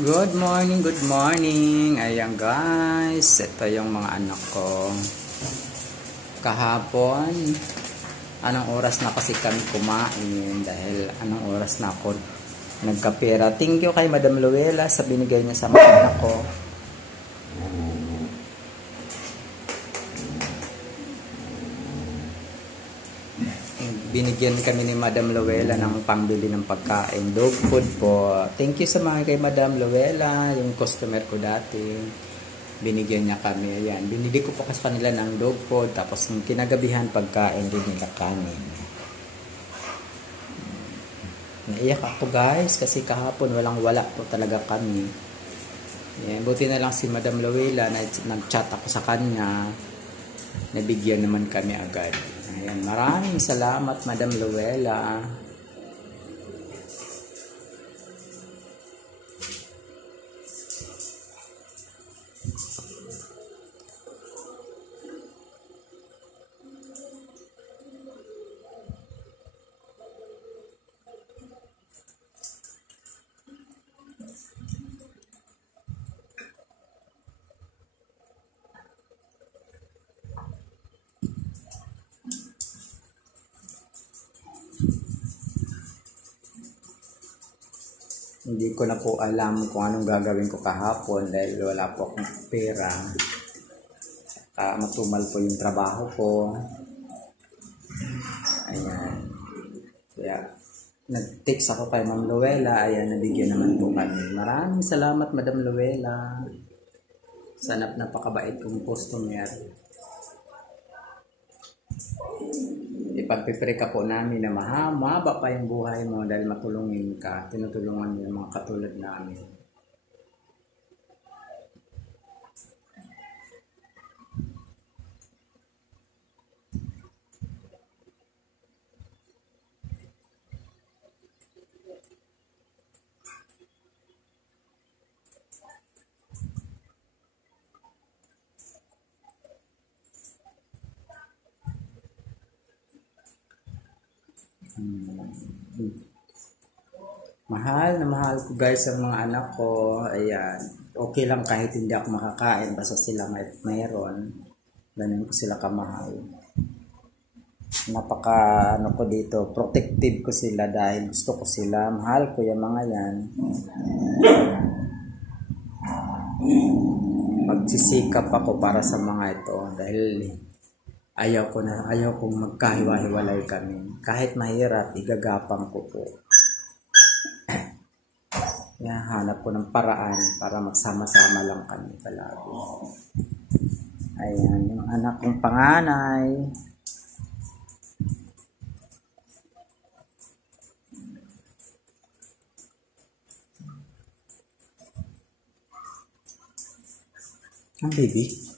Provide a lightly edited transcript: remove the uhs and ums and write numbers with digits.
Good morning, good morning. Ayan guys, ito yung mga anak ko. Kahapon, anong oras na kasi kami kumain dahil anong oras na ako nagkapera. Thank you kay Madam Luella sa binigay niya sa mga anak ko. Binigyan kami ni Madam Luella ng pangbili ng pagkain, dog food po. Thank you sa mga kay Madam Luella, yung customer ko dati. Binigyan niya kami. Ayan, binili ko po kasi kanila ng dog food, tapos yung kinagabihan pagkain din nila kanin. Naiyak ako guys kasi kahapon walang-wala po talaga kami. Ayan, buti na lang si Madam Luella na nag-chat ako sa kanya. Nabigyan naman kami agad. Ayan, maraming salamat Madam Luella. Hindi ko na po alam kung anong gagawin ko kahapon dahil wala po akong pera. Matumal po yung trabaho ko. Ayan. Kaya nag-text ako kay Ma'am Luella. Ayan, nabigyan naman po kami. Maraming salamat Madam Luella. Sana napakabait kong customer. Ipagpipray ka po namin na mahaba pa yung buhay mo dahil matulungin ka. Tinutulungan mo yung mga katulad namin. Mahal na mahal ko guys ang mga anak ko. Ayan. Okay lang kahit hindi ako makakain basta sila mayroon. Ganun ko sila kamahal. Napaka ano ko dito, protective ko sila dahil gusto ko sila. Mahal ko yung mga yan. Magsisikap ako para sa mga ito dahil ayaw kong magkahiwa-hiwalay kami. Kahit mahirap, igagapang ko po. Hanap ko ng paraan para magsama-sama lang kami palagi. Ayan, yung anak kong panganay. Ang baby.